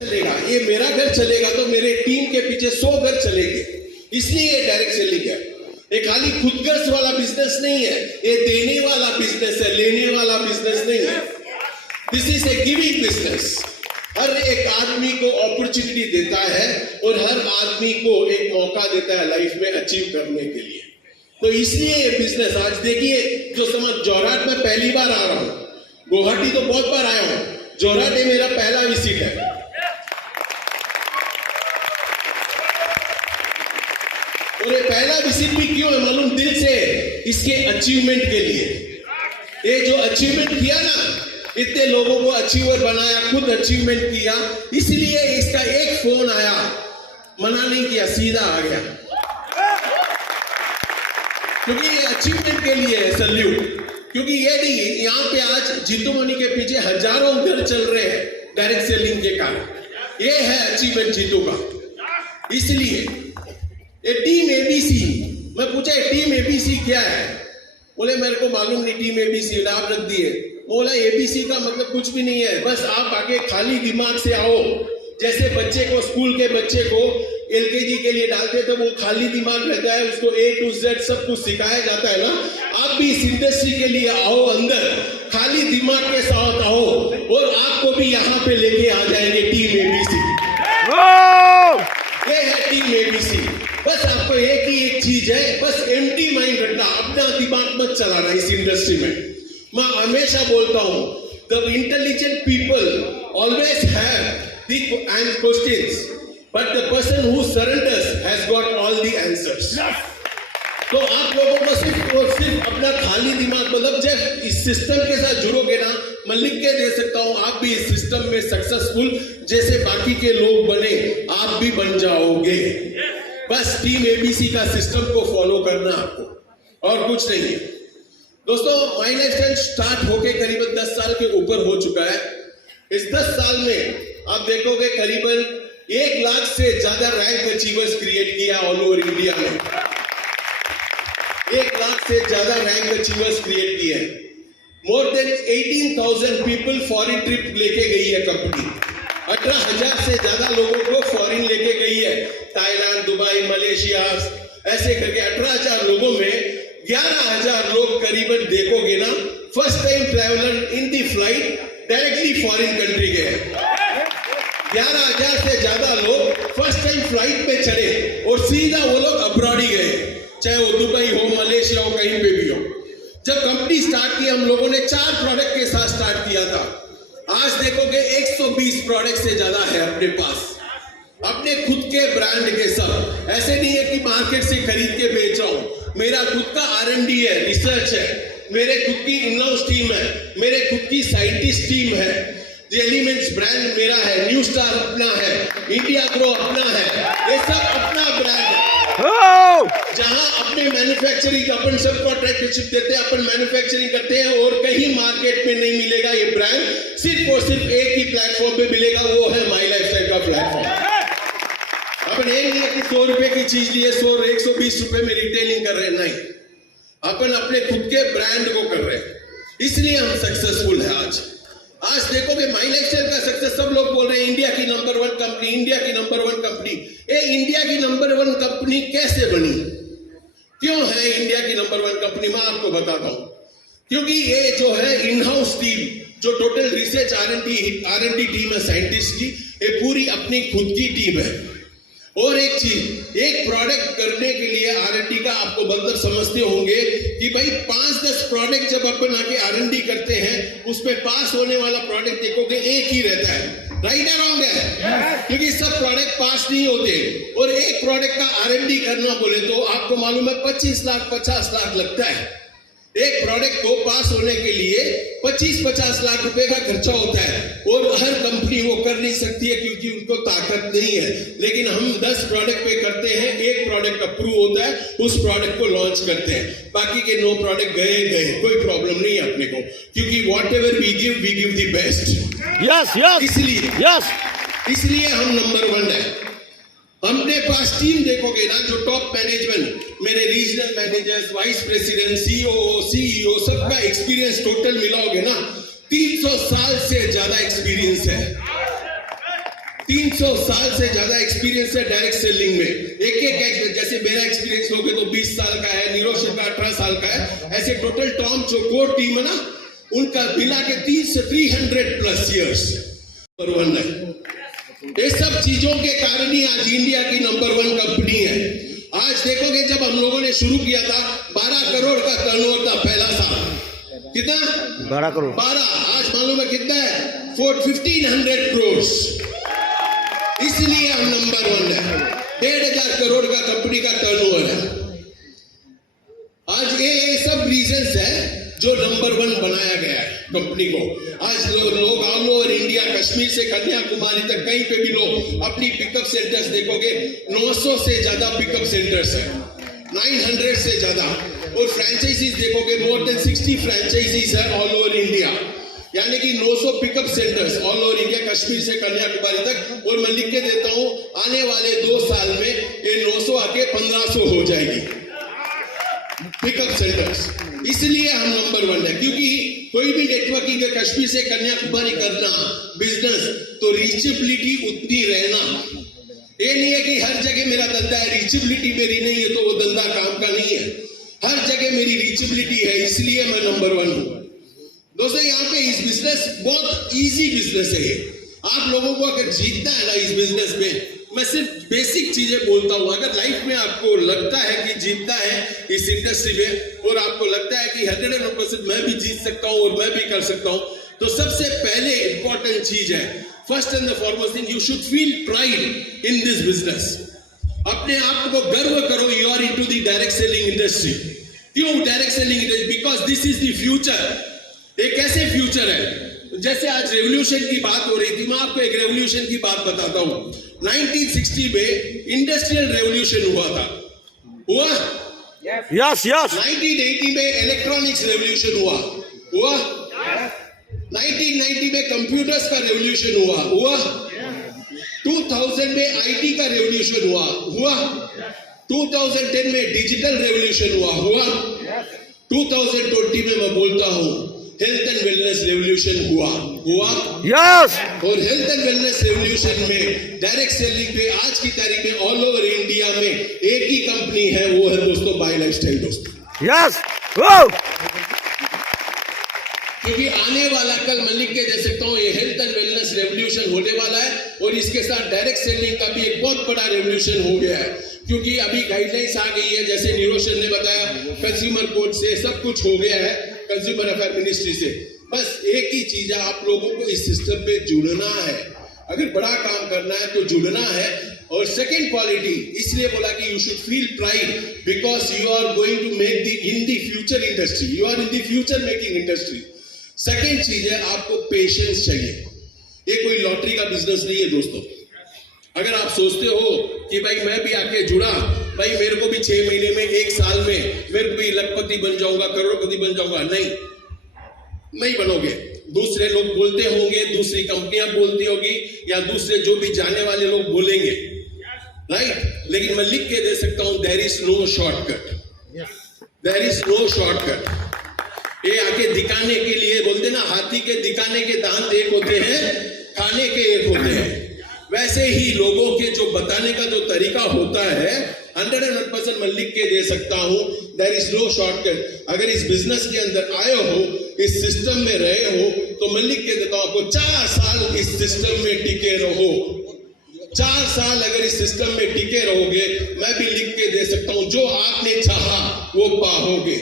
चलेगा, ये मेरा घर चलेगा तो मेरे टीम के पीछे 100 घर चलेंगे। इसलिए ये डायरेक्ट सेलिंग है। ये खाली खुदगर्ज वाला बिजनेस नहीं है, ये देने वाला बिजनेस है, लेने वाला बिजनेस नहीं है। This is a giving business. हर एक आदमी को अपॉर्चुनिटी देता है और हर आदमी को एक मौका देता है लाइफ में अचीव करने के लिए। तो इसलिए ये बिजनेस आज देखिए, जो समझ जोरहाट में पहली बार आ रहा हूं, गुवाहाटी तो बहुत बार आया हूं, जोरहाट ये मेरा पहला विजिट है। और ये पहला विजिट भी क्यों है मालूम? दिल से, इसके अचीवमेंट के लिए। ये जो अचीवमेंट किया ना, इतने लोगों को अचीवर बनाया, खुद अचीवमेंट किया, इसलिए इसका एक फोन आया, मना नहीं किया, सीधा आ गया, क्योंकि ये अचीवमेंट के लिए है। सल्यूट। क्योंकि ये नहीं, यहाँ पे आज जीतू मनी के पीछे हजारों घर चल रहे हैं डायरेक्ट सेलिंग के कारण। ये है अचीवमेंट जीतू का। इसलिए ये टीम एबीसी, मैं पूछा टीम एबीसी क्या है? बोले मेरे को मालूम नहीं टीम एबीसी, आप रख दिए। बोला एबीसी का मतलब कुछ भी नहीं है, बस आप आगे खाली दिमाग से आओ। जैसे बच्चे को, स्कूल के बच्चे को एलकेजी के लिए डालते तो वो खाली दिमाग रहता है, उसको A to Z सब कुछ सिखाया जाता है ना। आप भी इस इंडस्ट्री के लिए आओ, अंदर खाली दिमाग के साथ आओ और आपको भी यहाँ पे लेके आ जाएंगे टीम एबीसी। ये है टीम एबीसी। बस आपको एक ही एक चीज है, बस एम्प्टी माइंड रखना, अपना दिमाग मत चलाना इस इंडस्ट्री में। मैं हमेशा बोलता हूं, the intelligent people always have the questions, but the person who surrenders has got all the answers. तो आप लोगों को सिर्फ अपना खाली दिमाग, मतलब जब इस सिस्टम के साथ जुड़ोगे ना, मैं लिख के दे सकता हूं, आप भी इस सिस्टम में सक्सेसफुल जैसे बाकी के लोग बने, आप भी बन जाओगे। बस टीम एबीसी का सिस्टम को फॉलो करना आपको, और कुछ नहीं है। दोस्तों, माई लाइफस्टाइल स्टार्ट होके करीबन 10 साल के ऊपर हो चुका है। इस 10 साल में आप देखोगे करीबन 1 लाख से ज्यादा रैंक अचीवर्स क्रिएट किया ऑल ओवर इंडिया में। 1 लाख से ज्यादा रैंक अचीवर्स क्रिएट किए हैं। More than 18,000 people foreign trip लेके गई है कंपनी। 18,000 से ज्यादा लोगों को फॉरेन लेके गई है, थाईलैंड, दुबई, मलेशिया, ऐसे करके 18,000 लोगों में 11,000 लोग करीबन देखोगे ना, फर्स्ट टाइम ट्रैवलर इन दी फ्लाइट डायरेक्टली फॉरेन कंट्री गए। 11,000 से ज्यादा लोग फर्स्ट टाइम फ्लाइट पे चढ़े और सीधा वो लोग अब्रॉड ही गए, चाहे वो दुबई हो, मलेशिया हो, कहीं पे भी हो। जब कंपनी स्टार्ट की, हम लोगों ने 4 प्रोडक्ट के साथ स्टार्ट किया था। आज देखोगे 120 प्रोडक्ट से ज्यादा है अपने पास, अपने खुद के ब्रांड के सब। ऐसे नहीं है कि मार्केट से खरीद के बेच रहा हूं। मेरा खुद का R&D है, रिसर्च है, मेरे खुद की इन-हाउस टीम है, मेरे खुद की साइंटिस्ट टीम है। एलिमेंट्स ब्रांड मेरा है, न्यू स्टार अपना है, इंडिया ग्रो अपना है, ये सब अपना ब्रांड है। जहां अपने मैन्युफैक्चरिंग, अपन सब कॉन्ट्रैक्टरशिप देते हैं, अपन मैन्युफैक्चरिंग करते हैं और कहीं मार्केट में नहीं मिलेगा ये ब्रांड, सिर्फ और सिर्फ एक ही प्लेटफॉर्म पे मिलेगा, वो है माई लाइफस्टाइल का प्लेटफॉर्म। अपन एक नहीं है कि 100 रुपए की चीज लिए 120 रुपए में रिटेलिंग कर रहे हैं, नहीं, अपन अपने खुद के ब्रांड को कर रहे हैं, इसलिए हम सक्सेसफुल है। आज देखोगे माई लाइफस्टाइल का सक्सेस, सब लोग बोल रहे हैं इंडिया की नंबर 1 कंपनी, इंडिया की नंबर 1 कंपनी। ये इंडिया की नंबर 1 कंपनी कैसे बनी, क्यों है इंडिया की नंबर 1 कंपनी? मैं आपको बताता हूं। क्योंकि ये जो है इन हाउस टीम, जो टोटल रिसर्च R&D टीम है साइंटिस्ट की, ये पूरी अपनी खुद की टीम है। और एक चीज, एक प्रोडक्ट करने के लिए R&D का आपको मतलब समझते होंगे कि भाई 5-10 प्रोडक्ट जब अपन आके R&D करते हैं, उसमें पास होने वाला प्रोडक्ट देखोगे एक ही रहता है। राइट है, रॉन्ग है? क्योंकि सब प्रोडक्ट पास नहीं होते। और एक प्रोडक्ट का R&D करना बोले तो आपको मालूम है 25 लाख 50 लाख लगता है। एक प्रोडक्ट को पास होने के लिए 25-50 लाख रुपए का खर्चा होता है, और हर कंपनी वो कर नहीं सकती है क्योंकि उनको ताकत नहीं है। लेकिन हम 10 प्रोडक्ट पे करते हैं, एक प्रोडक्ट अप्रूव होता है, उस प्रोडक्ट को लॉन्च करते हैं, बाकी के 9 प्रोडक्ट गए, कोई प्रॉब्लम नहीं है अपने को, क्योंकि whatever we give the best. इसलिए हम नंबर 1 है। हमने पास टीम देखोगे ना, जो टॉप मैनेजमेंट, मेरे regional managers, vice president, CEO सबका एक्सपीरियंस टोटल मिलाओगे ना, 300 साल से ज्यादा एक्सपीरियंस है। 300 साल से ज्यादा एक्सपीरियंस है डायरेक्ट सेलिंग में। एक जैसे मेरा एक्सपीरियंस लोगे तो 20 साल का है, नीरोशन का 18 साल का है, ऐसे टोटल टॉम जो कोर टीम है ना, उनका मिला के 300+ ईयर्स नंबर 1 है। ये सब चीजों के कारण ही आज इंडिया की नंबर 1 कंपनी है। आज देखोगे जब हम लोगों ने शुरू किया था 12 करोड़ का टर्नओवर था पहला साल। कितना? 12 करोड़। 12। आज मालूम है कितना है? 1500 करोड़। इसलिए हम नंबर 1 है। 1500 करोड़ का कंपनी का टर्नओवर है। आज ये सब रीजंस है जो नंबर 1 बनाया गया है कंपनी को। आज लोग ऑल ओवर इंडिया, कश्मीर से कन्याकुमारी तक कहीं पे भी लोग अपनी पिकअप सेंटर्स देखोगे, 900 से ज्यादा पिकअप सेंटर्स है, 900 से ज्यादा। और फ्रेंचाइजीज देखोगे, मोर देन 60 फ्रेंचाइजीज है ऑल ओवर इंडिया, यानी कि 900 pickup centres all over India, Kashmir से कन्याकुमारी तक। और मैं लिख के देता हूं, आने वाले 2 साल में ये 900 आके 1500 हो जाएगी पिकअप सेंटर्स। इसलिए हम नंबर 1 है, क्योंकि कोई भी नेटवर्किंग कश्मीर से कन्याकुमारी करना बिजनेस, तो रीचेबिलिटी उतनी रहना। ये नहीं है कि हर जगह मेरा धंधा है, रीचेबिलिटी मेरी नहीं है तो वो धंधा काम का नहीं है। हर जगह मेरी रीचेबिलिटी है, इसलिए मैं नंबर 1 हूं। दोस्तों, यहाँ पे इस बिजनेस बहुत इजी बिजनेस है ये। आप लोगों को अगर जीतना है ना इस बिजनेस में, मैं सिर्फ बेसिक चीजें बोलता हूं। अगर लाइफ में आपको लगता है कि जीतना है इस इंडस्ट्री में, और आपको लगता है कि 100% मैं भी जीत सकता हूं और मैं भी कर सकता हूं, तो सबसे पहले इंपॉर्टेंट चीज है, first and the foremost thing, you should feel pride in this business. अपने आप को गर्व करो, you are into the direct selling industry. क्यों direct selling industry? Because this is the future. ये कैसे फ्यूचर है? जैसे आज रेवोल्यूशन की बात हो रही थी, मैं आपको एक रेवोल्यूशन की बात बताता हूं। 1960 में इंडस्ट्रियल रेवोल्यूशन हुआ था, हुआ? Yes yes. 1980 में इलेक्ट्रॉनिक्स रेवोल्यूशन हुआ? 1990 में कंप्यूटर्स का रेवोल्यूशन हुआ? 2000 में आईटी का रेवोल्यूशन हुआ? 2010 में डिजिटल रेवोल्यूशन हुआ? 2020 में मैं बोलता हूं हेल्थ एंड वेलनेस रेवोल्यूशन हुआ? यस। और हेल्थ एंड वेलनेस रेवोल्यूशन में डायरेक्ट सेलिंग पे आज की तारीख में ऑल ओवर इंडिया में एक ही कंपनी है, वो है दोस्तों बाय लाइफस्टाइल दोस्तों। यस। क्योंकि आने वाला कल मैं लिख के दे सकता हूं, ये हेल्थ एंड वेलनेस रेवोल्यूशन होने वाला है, और इसके साथ डायरेक्ट सेलिंग का भी एक बहुत बड़ा रेवोल्यूशन हो गया है। क्योंकि अभी गाइडलाइंस आ गई है, जैसे निरोशन ने बताया, कंज्यूमर कोर्ट से सब कुछ हो गया है, कंज्यूमर अफेयर मिनिस्ट्री से। बस एक ही चीज है, आप लोगों को इस सिस्टम पे जुड़ना है। अगर बड़ा काम करना है तो जुड़ना है। और सेकेंड क्वालिटी इसलिए बोला कि you should feel pride, because you are going to make in the future industry, you are in the future making industry. Second चीज है, आपको पेशेंस चाहिए। ये कोई लॉटरी का बिजनेस नहीं है दोस्तों। अगर आप सोचते हो कि भाई मैं भी आके जुड़ा, भाई मेरे को भी 6 महीने में, 1 साल में मेरे को भी लखपति बन जाऊंगा, करोड़पति बन जाऊंगा, नहीं बनोगे। दूसरे लोग बोलते होंगे, दूसरी कंपनियां बोलती होगी, या दूसरे जो भी जाने वाले लोग बोलेंगे, राइट? लेकिन मैं लिख के दे सकता हूं, there is no shortcut, there is no shortcut. ये आके दिखाने के लिए बोलते ना, हाथी के दिखाने के दांत एक होते हैं, खाने के एक होते हैं। वैसे ही लोगों के जो बताने का जो तरीका होता है, 100% मैं लिख के दे सकता हूं, देयर इज नो शॉर्टकट। अगर इस बिजनेस के अंदर आए हो, इस सिस्टम में रहे हो, तो मैं लिख के देता हूं आपको, 4 साल इस सिस्टम में टिके रहो। 4 साल अगर इस सिस्टम में टिके रहोगे, मैं भी लिख के दे सकता हूं, जो आपने चाहा वो पाओगे,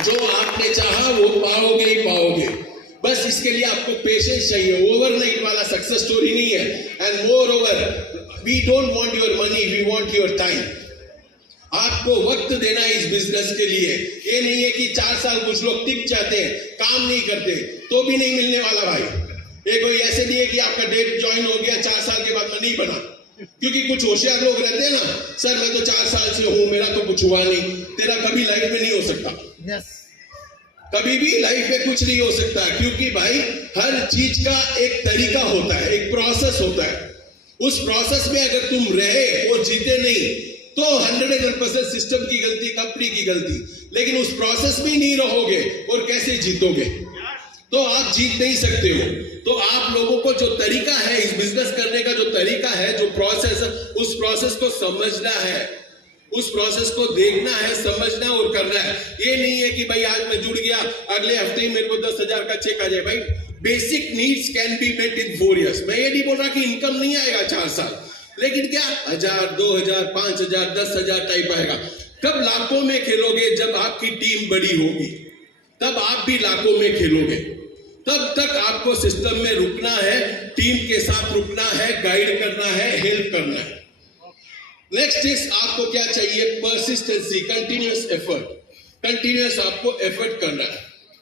जो आपने चाहा वो पाओगे ही पाओगे। बस इसके लिए आपको पेशेंस चाहिए। ओवरनाइट वाला सक्सेस स्टोरी नहीं है। And moreover, we don't want your money, we want your time. आपको वक्त देना है इस बिजनेस के लिए। ये नहीं है कि 4 साल कुछ लोग टिक जाते हैं, काम नहीं करते, तो भी नहीं मिलने वाला भाई। ये कोई ऐसे नहीं है कि आपका डेट ज्वाइन हो गया, 4 साल के बाद मैं नहीं बना। क्योंकि कुछ होशियार लोग रहते हैं ना, सर मैं तो 4 साल से हूं, मेरा तो कुछ हुआ नहीं। तेरा कभी लाइफ में नहीं हो सकता, कभी भी लाइफ में कुछ नहीं हो सकता। क्योंकि भाई हर चीज का एक तरीका होता है, एक प्रोसेस होता है। उस प्रोसेस में अगर तुम रहे और जीते नहीं, तो 100% सिस्टम की गलती, कंपनी की गलती। लेकिन उस प्रोसेस में ही नहीं रहोगे और कैसे जीतोगे? तो आप जीत नहीं सकते हो। तो आप लोगों को जो तरीका है, इस बिजनेस करने का जो तरीका है, जो प्रोसेस है, उस प्रोसेस को समझना है, उस प्रोसेस को देखना है, समझना है और करना है। ये नहीं है कि भाई आज मैं जुड़ गया, अगले हफ्ते ही मेरे को 10,000 का चेक आ जाए। भाई basic needs can be met in 4 years। मैं ये नहीं बोल रहा कि इनकम नहीं आएगा 4 साल, लेकिन क्या 1,000, 2,000, 5,000, 10,000 टाइप आएगा। कब लाखों में खेलोगे? जब आपकी टीम बड़ी होगी, तब आप भी लाखों में खेलोगे। तब तक आपको सिस्टम में रुकना है, टीम के साथ रुकना है, गाइड करना है, हेल्प करना है। नेक्स्ट इज आपको क्या चाहिए? Persistency, continuous effort. कंटिन्यूअस आपको एफर्ट करना है।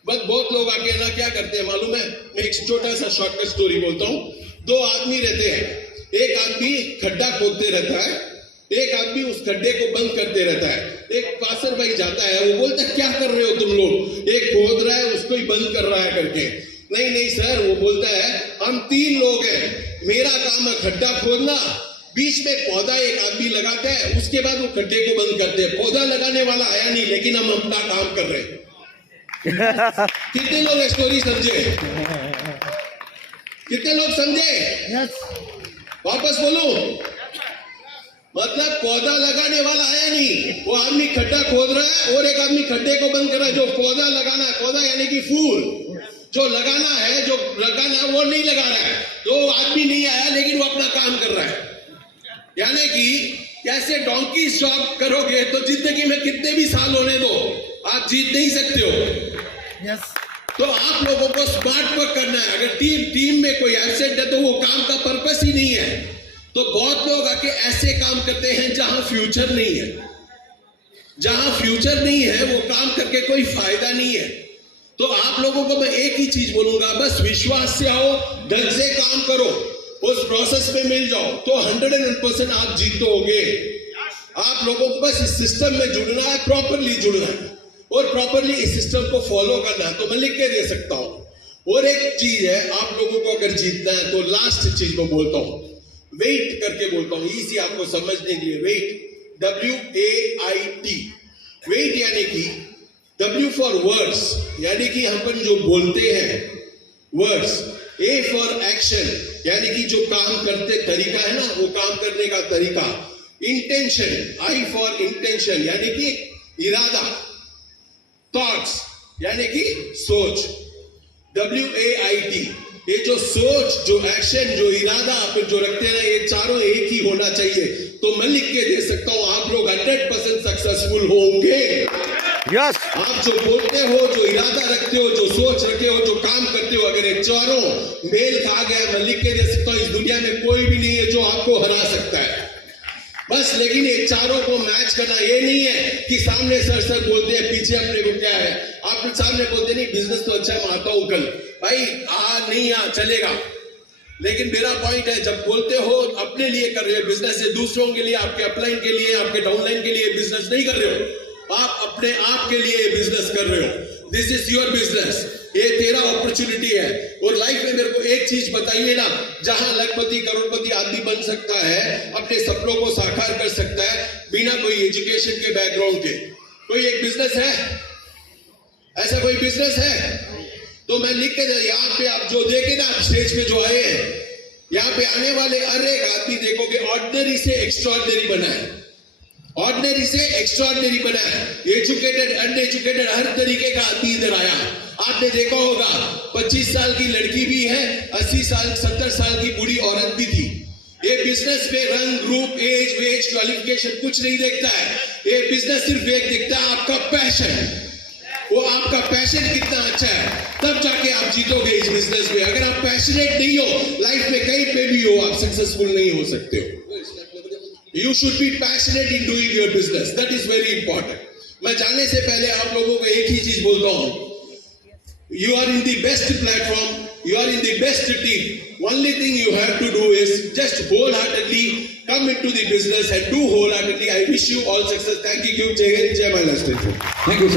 बस बहुत लोग आके ना क्या करते हैं मालूम है? मैं एक छोटा सा शॉर्टकट स्टोरी बोलता हूं। 2 आदमी रहते हैं, एक आदमी खड्डा खोदते रहता है, एक आदमी उस खड्डे को बंद करते रहता है। एक पासर भाई जाता है, वो बोलता है क्या कर रहे हो तुम लोग? एक खोद रहा है, उसको ही बंद कर रहा है करके। नहीं नहीं सर, वो बोलता है हम 3 लोग हैं, मेरा काम है खड्डा खोदना, बीच में पौधा एक आदमी लगाता है, उसके बाद वो खड्डे को बंद करते हैं। पौधा लगाने वाला आया नहीं, लेकिन हम अपना काम कर रहे हैं। कितने लोग स्टोरी समझे? कितने लोग समझे? वापस बोलो। मतलब पौधा लगाने वाला आया नहीं, वो आदमी खड्डा खोद रहा है और एक आदमी खड्डे को बंद कर रहा है। जो पौधा लगाना है, पौधा यानी कि फूल जो लगाना है, जो लगाना है वो नहीं लगा रहा है। तो आदमी नहीं आया, लेकिन वो अपना काम कर रहा है। यानी कि कैसे डोंकी जॉब करोगे तो जिंदगी में कितने भी साल होने दो, आप जीत नहीं सकते हो। तो आप लोगों को स्मार्ट वर्क करना है। अगर टीम में कोई एब्सेंट है तो वो काम का पर्पस ही नहीं है। तो बहुत लोग आके ऐसे काम करते हैं जहां फ्यूचर नहीं है। जहां फ्यूचर नहीं है वो काम करके कोई फायदा नहीं है। तो आप लोगों को मैं एक ही चीज बोलूंगा, बस विश्वास से आओ, ढंग से काम करो, उस प्रोसेस में मिल जाओ तो 100% आप जीतोगे। आप लोगों को बस इस सिस्टम में जुड़ना है, प्रॉपरली जुड़ना है और प्रॉपरली इस सिस्टम को फॉलो करना है। तो मैं लिख के दे सकता हूं। और एक चीज है, आप लोगों को अगर जीतना है तो लास्ट चीज को बोलता हूं, वेट करके बोलता हूं, इजी आपको समझने के लिए। Wait, WAIT। वेट यानी कि W फॉर वर्ड्स, यानी कि हम जो बोलते हैं वर्ड्स। A फॉर एक्शन, यानी कि जो काम करते तरीका है ना, वो काम करने का तरीका। इंटेंशन, I फॉर इंटेंशन, यानी कि इरादा। थॉट्स, यानी कि सोच। WAIT, ये जो सोच, जो एक्शन, जो इरादा आप जो रखते हैं ना, ये चारों एक ही होना चाहिए। तो मैं लिख के दे सकता हूं, आप लोग 100% सक्सेसफुल होंगे। यस। आप जो बोलते हो, जो इरादा रखते हो, जो सोच रखते हो, जो काम करते हो, अगर ये चारों मेल खा गया, मैं लिख के दे सकता हूं, इस दुनिया में कोई भी नहीं है जो आपको हरा सकता है। बस लेकिन ये चारों को मैच करना। ये नहीं है कि सामने सर बोलते हैं, पीछे अपने को क्या है। आप सामने बोलते नहीं बिजनेस तो अच्छा है, मैं आता हूं कल। भाई नहीं चलेगा। लेकिन मेरा पॉइंट है, जब बोलते हो अपने लिए कर रहे हो बिजनेस, से दूसरों के लिए, आपके अपलाइन के लिए, आपके डाउनलाइन के लिए बिजनेस नहीं कर रहे हो, आप अपने आप के लिए बिजनेस कर रहे हो। दिस इज योर बिजनेस, ये तेरा अपॉर्चुनिटी है। और लाइफ में मेरे को एक चीज बताइए ना, जहां लखपति करोड़पति आदमी बन सकता है, अपने सपनों को साकार कर सकता है बिना कोई एजुकेशन के बैकग्राउंड के। कोई एक बिजनेस है, ऐसा कोई बिजनेस है? तो मैं लिख के यहाँ पे आप जो देखे ना, स्टेज पे जो आए हैं, यहाँ पे आने वाले हर एक आदमी देखोगे ऑर्डिनरी से एक्स्ट्राऑर्डिनरी बना है। ऑर्डिनरी से एक्स्ट्राऑर्डिनरी बना है। एजुकेटेड, अनएजुकेटेड, हर तरीके का आदमी इधर आया। आपने देखा होगा 25 साल की लड़की भी है, 80 साल 70 साल की बूढ़ी औरत भी थी। ये बिजनेस में रंग, रूप, एज, वेज, क्वालिफिकेशन कुछ नहीं देखता है। ये बिजनेस सिर्फ एक देखता है, आपका पैशन। वो आपका पैशन कितना अच्छा है, तब जाके आप जीतोगे इस बिजनेस में। अगर आप पैशनेट नहीं हो, लाइफ में कहीं पे भी हो, आप सक्सेसफुल नहीं हो सकते हो। You should be passionate in doing your business. That is very important. मैं जानने से पहले आप लोगों को एक ही चीज बोलता हूं, you are in the best platform, you are in the best team. Only thing you have to do is just wholeheartedly come into the business and do wholeheartedly. I wish you all success. Thank you. Jai Hind, Jai Maharashtra. Thank you, sir.